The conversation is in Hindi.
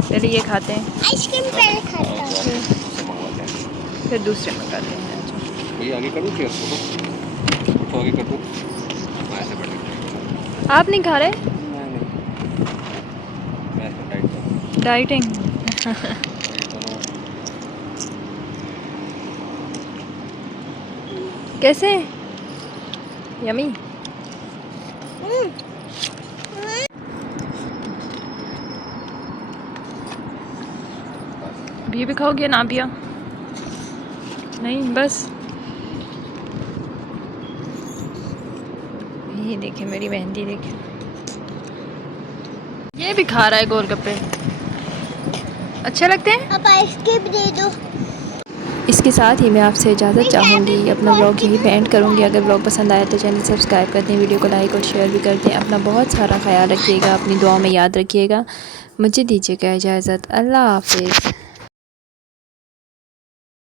पहले ये खाते हैं, आइसक्रीम पहले खाता हूँ। फिर दूसरे मंगाते हैं। अच्छा, भैया आगे कर दूँ चेयर को, उठो आगे कर दूँ, ऐसे बैठ के। आप नहीं खा रहे? नहीं मैं ऐसे टाइट करूँ। डाइटिंग। कैसे? यमी। अभी भी खाओगे ना पिया? नहीं बस। ये देखे मेरी मेहंदी, देखे ये भी खा रहा है गोलगप्पे। अच्छे लगते हैं? अब आइसक्रीम दे दो। इसके साथ ही मैं आपसे इजाज़त चाहूँगी, अपना व्लॉग यही एंड करूँगी। अगर व्लॉग पसंद आया तो चैनल सब्सक्राइब कर दें, वीडियो को लाइक और शेयर भी कर दें। अपना बहुत सारा ख्याल रखिएगा, अपनी दुआ में याद रखिएगा। मुझे दीजिएगा इजाज़त। अल्लाह हाफिज़।